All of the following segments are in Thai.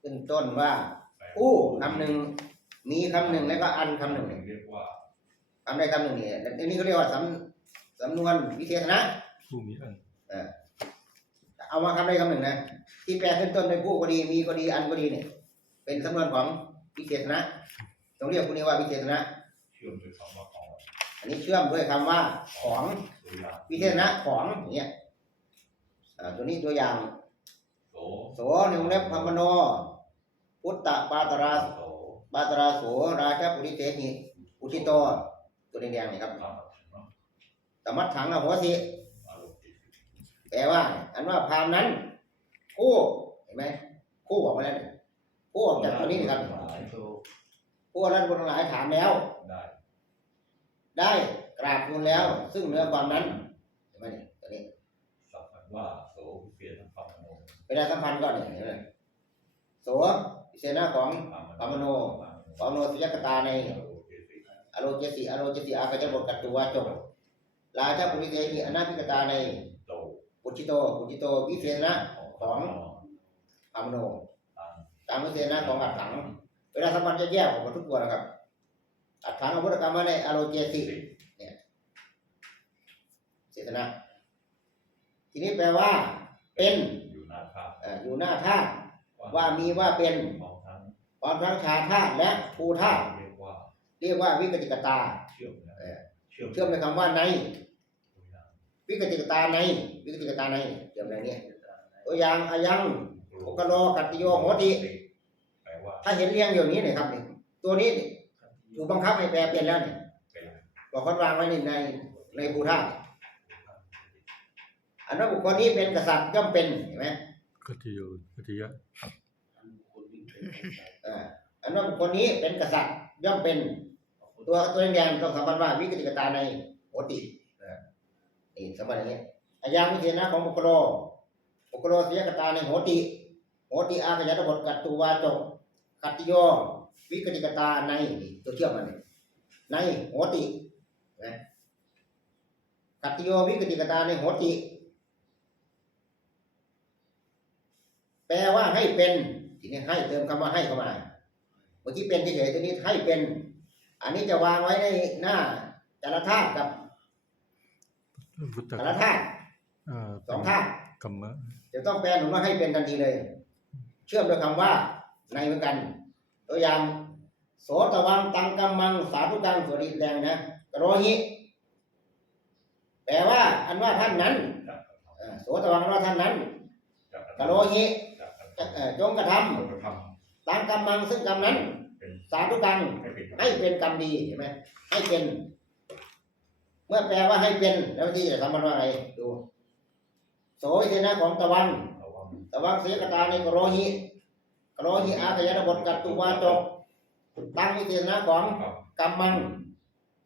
ขึ้นต้นว่า อู้คำหนึ่งมีคำหนึ่งแล้วก็อันคำหนึ่งเรียกว่าคำใดคำหนึ่งเนี่ยอันนี้เขาเรียกว่าสำสำนวนวิเศษนะผู้มีอันเอามาคำใดคำหนึ่งนะที่แปลขึ้นต้นเป็นผู้ก็ดีมีก็ดีอันก็ดีเนี่ย เป็นสำนวนของวิเศษนะต้องเรียกพวกนี้ว่าวิเศษนะเชื่อมด้วยคำว่าของอันนี้เชื่อมด้วยคำว่าของตัวอย่างวิเศษนะของอย่างเนี่ยอ่าตัวนี้ตัวอย่าง โสโสในวงเล็บพมโน พุทธปาตราโสปาตราโสราชาปุริเตหิอุทิโตตัวแดงๆนี่ครับนามถึงเนาะสมัดถังอโหสิอารมณ์จิตแปลว่าเนี่ยอันว่าพราหมณ์นั้นคู่เห็นไหมคู่ออกมาแล้วเนี่ยคู่ออกจากตัวนี้นะครับหมายผู้รัฐบุญทั้งหลายถามแล้วได้ได้กราบทูลแล้ว ซึ่งเนื้อความนั้นเห็นไหมเนี่ยตัวนี้สัพพันว่า ป็นอะไรสัมพันธ์ก็เนี่ยเห็นไหมโสพิเศษหน้าของปามโนปามโนสุยกตาในอโรเจสิอโรเจสิอากาจบทกัตตุวาจงราชาปุริเตหิอนาพิกตาในปุจิโตปุจิโตวิเศษนะของปามโนตามวิเศษนะของอัดถังเวลาสัมพันธ์จะแยกออกมาทุกตัวนะครับอัดถังอาวุธกรรมมาในอโรเจสิสิเจตนะทีนี้แปลว่าเป็น อยู่หน้าภาพเอ่ออยู่หน้าธาตุว่ามีว่าเป็นของทั้งความทั้งชาธาตุและภูธาตุเรียกว่าเรียกว่าวิกติกตาเชื่อมนะเออเชื่อมเชื่อมในคำว่าในตัวอย่างวิกติกตาในวิกติกตาในเชื่อมในนี้ตัวอย่างอายังโอกโลกัตติโยโหติแปลว่าถ้าเห็นเรียงอยู่นี้เนี่ยครับเนี่ยตัวนี้เนี่ยถูกบังคับให้แปลเปลี่ยนแล้วเนี่ยเป็นบอกคนวางไว้ในในในภูธาตุอันนั้นบุคคลนี้เป็นกษัตริย์ย่อมเป็นเห็นไหม กติโยกติยะอ่ออันว่าบุคคลนี้เป็นกษัตริย์ย่อมเป็น ตัวตัวแดงๆต้องสัมพันธ์ว่าวิกติกตาในโหติเออนี่สัมพันธ์อย่างนี้อายังวิเศษนะของบุคคลบุคคลเสียกตาในโหติโหติอากยตบทกัตตุวาจกกัตติโยวิกติกตาในตัวเชื่อมมันในโหตินะกัตติโยวิกติกตาในโหติ แปลว่าให้เป็นทีนี้ให้เติมคำว่าให้เข้ามาเมื่อกี้เป็นเฉยๆตัวนี้ให้เป็น อันนี้จะวางไว้ในหน้าจารธาตุกับพุทธจารธาตุอ่าสองธาตุกรรมะจะต้องแปลหนุนว่าให้เป็นทันทีเลย เชื่อมด้วยคำว่าในเหมือนกัน ตัวอย่างโสตวังตังกัมมังสาธุกังสวดีแรงนะกโรหิแปลว่า อันว่าท่านนั้นจับเอ่อโสตวังอันว่าท่านนั้นจับกโรหิ จับเอ่อจงกระททำทำตังกัมมังซึ่งกรรมนั้นำเป็นสาธุกังให้เป็นให้เป็นกรรมดีเห็นไหมให้เป็น เมื่อแปลว่าให้เป็นแล้วที่จะทำมันว่าไงดูโสยเทนะของตะวันระวังตะวันเสียกตาในกโรหิกโรหิอาขยนบทกัตตุวาจกตั้งวิเทนะของครับกรรมัง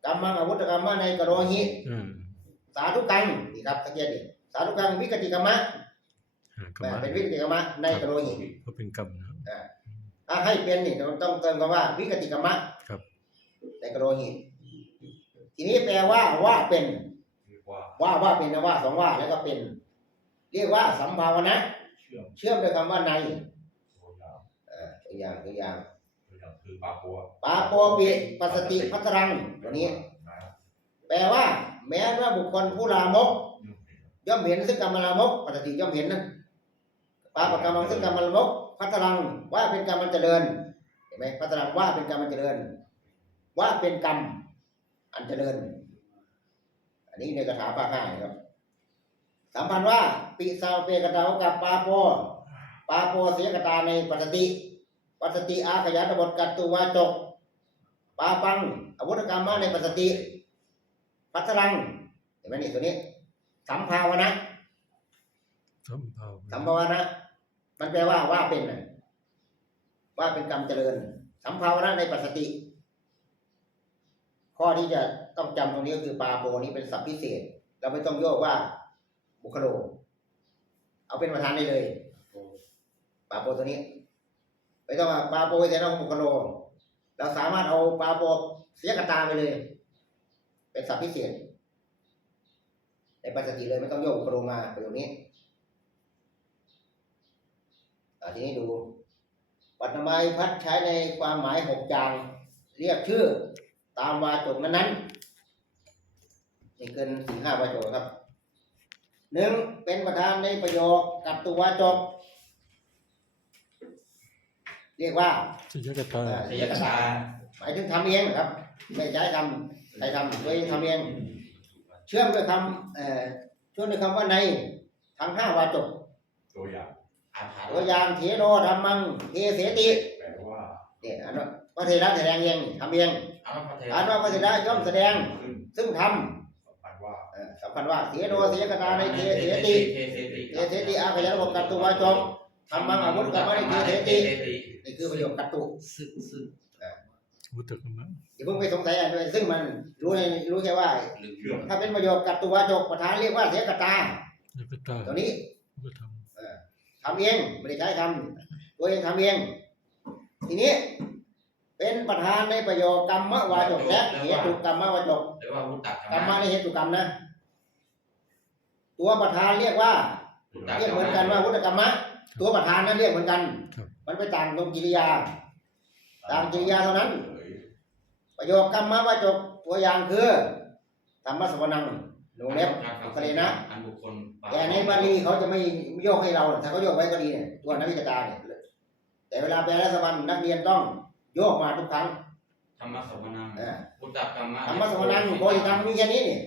กรรมังอาวุธกรรมะในกโรหิอืมสาธุกังนี่ครับสังเกตดิสาธุกังวิกติกรรมะอ่ากรรมะ เป็นวิกติกรรมะในกโรหิก็เป็นกรรมนะถ้าให้เป็นนี่เราต้องเติมคำว่าวิกติกรรมะครับในกโรหิทีนี้แปลว่าว่าเป็นเรียกว่าว่าว่าเป็นนะว่าสองว่าแล้วก็เป็น เรียกว่าสัมภาวนะเชื่อมเชื่อมด้วยคำว่าในตัวอย่างเอ่อตัวอย่างตัวอย่างตัวอย่างคือปลาปัวปาโปปิปัสสติพัทรังตัวนี้นะแปลว่า แม้ว่าบุคคลผู้ลามกยุ่งเห็นย่อมเห็นซึ่งกรรมลามกปัสสติย่อมเห็นนะ ปาปกรรมังซึ่งกรรมลามกพัทรังว่าเป็นกรรมมันเจริญเห็นไหมพัทรังว่าเป็นกรรมมันเจริญ ว่าเป็นกรรมอันเจริญ อันนี้ในคาถาภาคห้านะครับสัมพันธ์ว่า ปิสาวเปกตาวกับปาโปปาโปเสียกตาในปัสสติปัสสติอาขยานบทกัตตุวาจกปาปังอาวุธกรรมมาในปัสสติ พัทรังเห็นไหมนี่ตัวนี้ สัมภาวนะ สัมภาวสัมภาวนะ มันแปลว่าว่าเป็นว่าเป็นกรรมเจริญ สัมภาวนะในปัสสติ ข้อที่จะต้องจำตรงนี้ก็คือปาโปนี้เป็นศัพท์พิเศษ เราไม่ต้องโยกว่าบุคโลเอาเป็นประธานได้เลยปาโปตัวนี้ไม่ต้องว่าปาโปเสนาของบุคโลเราสามารถเอาปาโปเสียกตาไปเลย เป็นศัพท์พิเศษในปัจจุบันเลยไม่ต้องโยกบุคโลมาประโยคนี้อ่า ทีนี้ดูปัตมัยพัดใช้ในความหมายหกอย่างเรียกชื่อ ตามวาจกนั้นๆนี่เกินสี่ห้าวาจกครับหนึ่งเป็นประธานในประโยคกับตัววาจกเรียกว่าสยกตาอ่าสยกตาหมายถึงทำเองครับ ไม่ใช้ทำใครทำตัวเองทำเอง เชื่อมด้วยคำเอ่อเชื่อมด้วยคำว่าในทั้งห้าวาจกตัวอย่าง อาถรรตัวพ์อย่างเทโนธรรมังเทเสติแปลว่าเนี่ยอันว่าพระเทระแสดงเองทำเองอานุพัทอันว่าพระเทระย่อมแสดง ขึ้นซึ่งทสัมพันว่าำเอ่อสำคัญว่าเสโนเสกตาในเทเสติเทเสติเทเสติอาขยันบกับตัวาจกธรรมังอาวุธกับไม่ได้เทเสตินี่คือประโยคกัตตุซึ่งซึ่งวุตกมะอย่าเพิ่งไปสงสัยอะไรด้วยซึ่งมันรู้ในรู้แค่ว่า หรือเชื่อมถ้าเป็นประโยคกัตตุวาจกประธานเรียกว่าเสกตา ยกตาตัวนี้วุธรรม ทำเองไม่ได้ใช้ทำตัวเองทำเอง ทีนี้ เป็นประธานในประโยคกรรมวาจกและเหตุกรรมวาจกหรือว่าวุตตะกรรมะในเหตุกรรมนะ ตัวประธานเรียกว่าเรียกเหมือนกันว่าวุตกรรมะตัวประธานนั้นเรียกเหมือนกัน มันไปต่างตรงกิริยาตามกิริยาเท่านั้น ประโยคกรรมวาจกตัวอย่างคือธรรมสวนัง โนเล็บทะเลนะอันบุคคลแต่ในบาลีเขาจะไม่โยกให้เราถ้าเขาโยกไว้ก็ดีเนี่ยตัวนักวิจารณ์เนี่ยแต่เวลาแปลรัฐบาลนักเรียนต้องโยกมาทุกครั้งธรรมสวนังเออวุตตะกรรมะธรรมสวนังโพธิธรรมมีแค่นี้นี่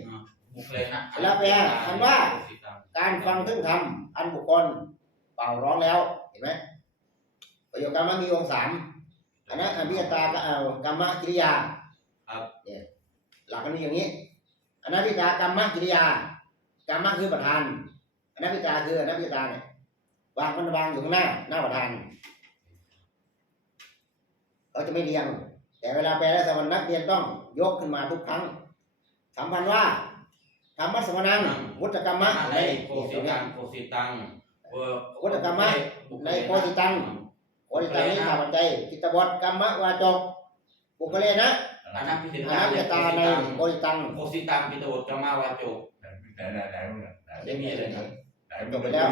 บุคเลนะแล้วแปลคำว่าการฟังถึงธรรมอันบุคคลเป่าร้องแล้วเห็นไหมประโยคกรรมะมีองค์สามอันนั้นอภิยตากะเอ่อกรรมะกิริยาครับเนี่ยหลักมันมีอย่างนี้ อนัตติตากรรมะกิริยากรรมะคือประธานอนัตติตาคืออนัตติตาเนี่ยวางมันวางอยู่ข้างหน้า หน้าประธานเขาจะไม่เรียง แต่เวลาแปลแล้วสวรรค์นักเรียนต้องยกขึ้นมาทุกครั้งสัมพันธ์ว่าธรรมะสวนังวุตกรรมะในในโคสิตังโคสิตังวุตกรรมะในโพธิตังโพธิตังนี้ข้าพเจ้าจิตตวัตกรรมะวาจกบุคเลนะ อนัตพิสิอตานัตติตาในโพธิตังโคสิตังปิโตกรรมาวาโจไหนไหนไหนไหนไหนไม่มีอะไรนะไหนมันจบไปแล้ว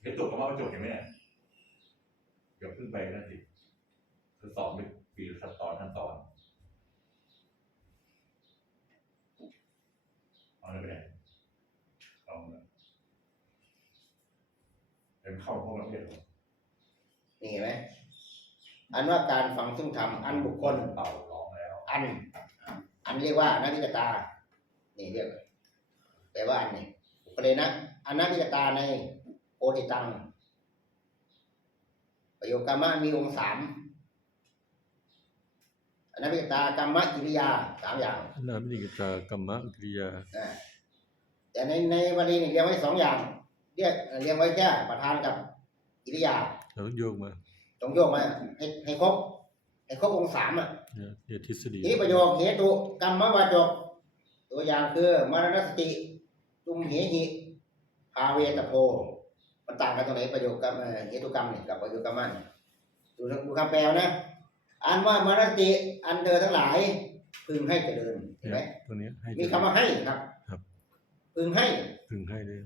เห็นจบกับว่าจบเห็นไหมเนี่ยเดี๋ยวขึ้นไปนั่นสิคือสองปีขั้นตอนขั้นตอนเอาเลยไปไหนเอาเลยเป็นเข้าพวกนักเรียนนี่เห็นไหมอันว่าการฟังซึ่งธรรมอันบุคคลเต่าร้องแล้ว อัน อันเรียกว่าอนัตติตา นี่เรียกแปลว่าอันนี่บุคเลนะอนัตติตาในโพธิตัง ประโยคกรรมะมีองค์สามอนัตติตากรรมะกิริยาสามอย่างอนามิกตากรรมะกิริยาอ่าแต่ในในวลีนี่เรียงไว้สองอย่าง เรียกเรียงไว้แค่ประธานกับกิริยาแล้วโยกมาต้องโยกมาให้ให้ครบ ให้ครบองค์สามอะเนี่ยเดี๋ยวทฤษฎีทีนี้ประโยคเหตุกรรมวาจก ตัวอย่างคือมรณสติตุมเหหิภาเวตโพมันต่างกันตรงไหนประโยคกรรมเอ่อเหตุกรรมเนี่ยกับประโยคกรรมันดูดูคำแปลนะอันว่ามรณสติอันเธอทั้งหลายพึงให้เจริญเห็นไหมตัวเนี้ยให้มีคำว่าให้ครับครับพึงให้พึงให้เลย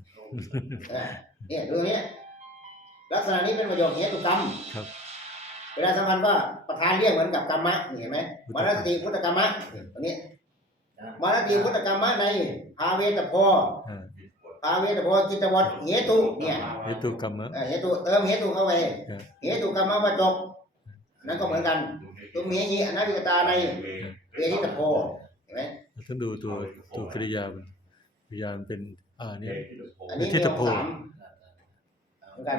เออเนี่ยดูตรงนี้ลักษณะนี้เป็นประโยคเหตุกรรมครับเว ลาสัมพันธ์ก็ประธานเรียกเหมือนกับกรรมะนี่เห็นไหมมรณสติพุทธกรรมะตรงนี้มรณสติพุทธกรรมะในภาเวตโพอ่าภาเวตโพจิตวัตเหตุเนี่ยเหตุกรรมะเอ่อเหตุเติมเหตุเข้าไปครับเหตุกรรมวจกนั่นก็เหมือนกันตุมเหหิอนัตติกตาในเวทิตโพเห็นไหมเราต้องดูตัวตัวกริยามันกริยามันเป็นอ่าเนี่ยอันนี้ทิมีฏฐองโพค์สามเหมือนกัน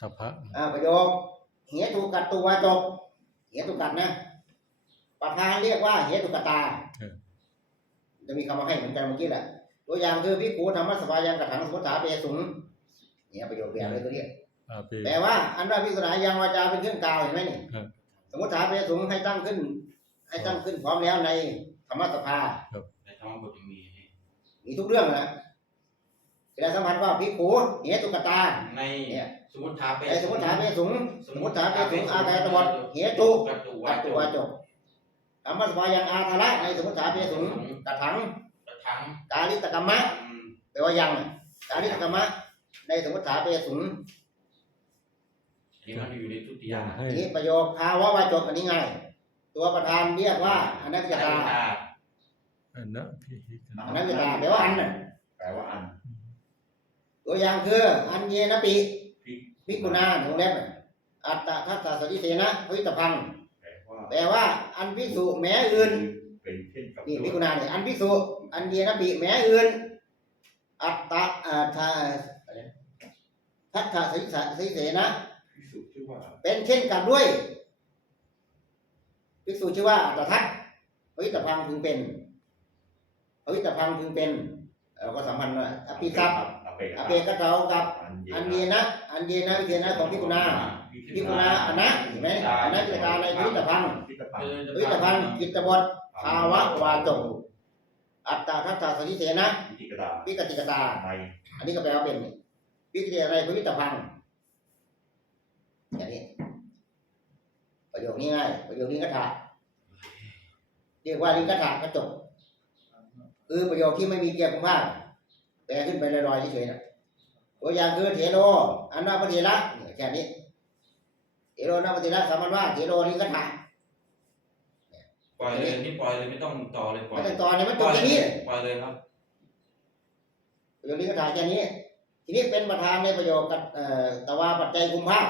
ตาพระอ่าประโยค เหตุกัตตุวจกเหตุกัตนะประธานเรียกว่าเหตุกตาจะมีคำมาให้เหมือนกันเมื่อกี้แหละตัวอย่างคือพิคูธรรมสภายังกระถังสมุทฐาเปสุงเนี่ยประโยคแบบเลยตัวเนี้ยอาเปแปลว่าอันว่าพิสนายังวาจาเป็นเครื่องกล่าวเห็นไหมนี่ครับสมุทฐาเปสุงให้ตั้งขึ้น ให้ตั้งขึ้นพร้อมแล้วในธรรมสภาในธรรมบทยังมีมีทุกเรื่องนะ เวลาสัมพันธ์ว่าพิคูเหตุกตา ในสมุทฐาเปไอ้สมุทฐาเปสุงสมุทฐาเปสุงอาการตบดเหตุกัตตุกัตตุวาจกธรรมสภายังอาทาระในสมุทฐาเปสุงกระถังกระถังกาลิตกรรมะแปลว่ายังน่ะกาลิตกรรมะในสมุทฐาเปสุงอันนี้มันอยู่ในทุติยาให้ทีนี้ประโยคภาวะวาจกอันนี้ง่ายตัวประธานเรียกว่าอนัตตาอันนะพิหิกันอนัตตาแปลว่าอันน่ะแปลว่าอัน ตัวอย่างคือ อันเยนะปิพิกพิกุณาของเล็บน่ะอัตตทัสสะสติเสนะพวิตพังแปลว่าแปลว่าอันพิสุแม้อื่นเป็นเช่นกับนี่พิกุณาเนี่ยอันพิสุอันเยนะปิแม้อื่น อัตตะอ่าทาอะไรนะทัสสะสติสะสติเสนะพิสุชื่อว่าเป็นเช่นกันด้วยภิกษุชื่อว่าอัตทัศน์พวิตพังพึงเป็นพวิตพังพึงเป็นเราก็สัมพันธ์ว่าอภิสัพ อเปกอเปกะเทากับ อันเยนะ อันเยนะวิเทนะของพิกุณาพิกุณาอนะเห็นไหมอนะกิตาในพวิตพังพิกตังพวิตพังกิตบทภาวะวาจกอัตตาทัตตาสติเสนะพิจิกดาวิกติกตาในอันนี้ก็แปลว่าเป็นนี่วิกติอะไรพวิตพังอย่างนี้ประโยคนี้ง่ายประโยคนี้ก็ถาเรียกว่าลิงกถากระจกคือประโยคที่ไม่มีเกียร์คุมภาคแป ลขึ้นไปลอยๆเฉยๆนะตัวอย่างคือเถโรอันนาปฏิละเนี่ยแค่นี้เถโรนาปฏิละสามัญว่าเถโรลิงกถาปล่อยเลยนี่ปล่อยเลยไม่ต้องต่อเลยปล่อไม่ยต้องต่อเนี่ยมันจปล่บอยแค่นี้ปล่อยเลยครับประโยคลิงกถาแค่นี้ ทีนี้เป็นประธานในประโยคกับเอ่อตวาปัจจัยคุมภาค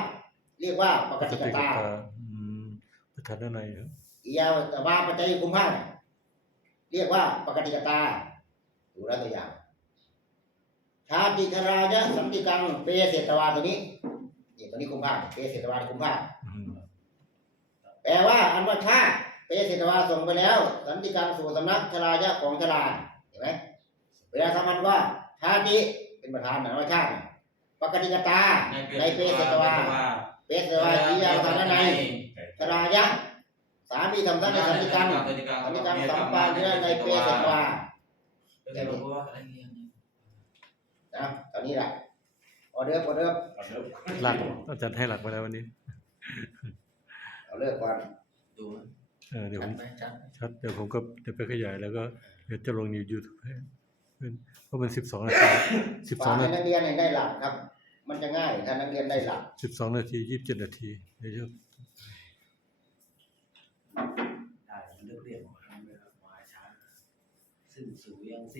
เรียกว่าปกปติฏิกกตาตาอืมประธานด้านในครับอียาวตวาปัจจัยคุมภาคเนี่ยเรียกว่าปกติกตาดูแล้วตัวอย่าง ชาติครายะสันติกังเปเสตวาตัวนี้นี่ตัวนี้คุมภาคเปเสตวาคุมภาคอืมแปลว่าอันว่าชาเปเสตวาส่งไปแล้วสันติกังสู่สำนักชรายะของชราเห็นไหมเวลาทำมันว่าชาติเป็นประธานนะว่าชาติปกติกตาในเปเสตวาเปเสตวาอียาวทางด้านในชรายะสามีทำท่านในสันติกังสันติกังสัมปานที่ในเปเสตวา นะตอนนี้แหละออเดอร์ออเดอร์เอาเริ่มหลักอาจารย์ให้หลักมาแล้ววันนี้ เอาเลิกก่อนดูเออเดี๋ยวผชัดมไหมชัดชัดเดี๋ยวผมก็เดี๋ยวไปขยายแล้วก็เดี๋ยวจะลงในยูทูบให้เพราะมันสิบสองนาทีสิบสอฝางกนาให้ทีนักเรียนให้ได้หลักครับ มันจะง่ายถ้านักเรียนได้หลักสิบสองนาทียี่สิบเจ็ดนาทีเดี๋ยวจะได้มันเลือกเรียกของทางเวลามาช้าซึ่งสูงยัง